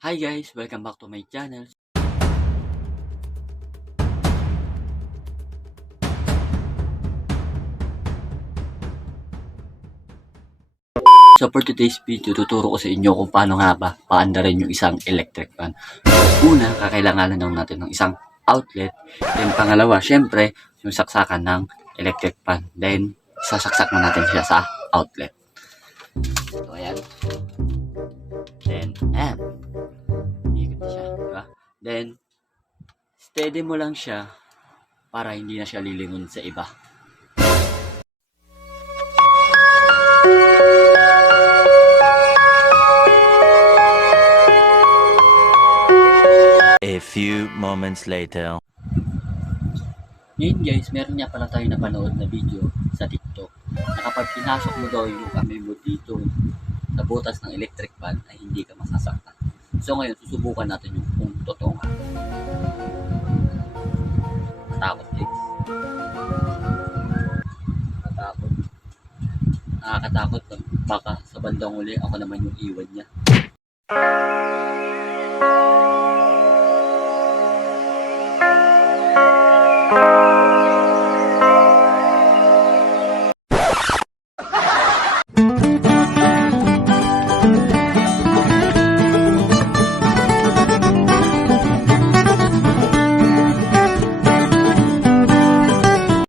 Hi guys! Welcome back to my channel. So for today's video, tuturo ko sa inyo kung paano nga ba paandarin yung isang electric fan. So una, kakailanganan lang natin ng isang outlet. Then pangalawa, syempre, yung saksakan ng electric fan. Then, sasaksak na natin siya sa outlet. So ayan. Then, ayan. Ikot na siya, diba? Then, steady mo lang siya para hindi na siya lilingon sa iba. A few moments later. Ngayon guys, meron nga pala tayo napanood na video sa TikTok na kapag pinasok mo daw yung kamay mo dito sa butas ng electric fan ay hindi ka masasaktan. So ngayon, susubukan natin yung kung totoo nga. Natakot guys. Natakot. Nakakatakot. Baka sa bandang uli, ako naman yung iwan niya.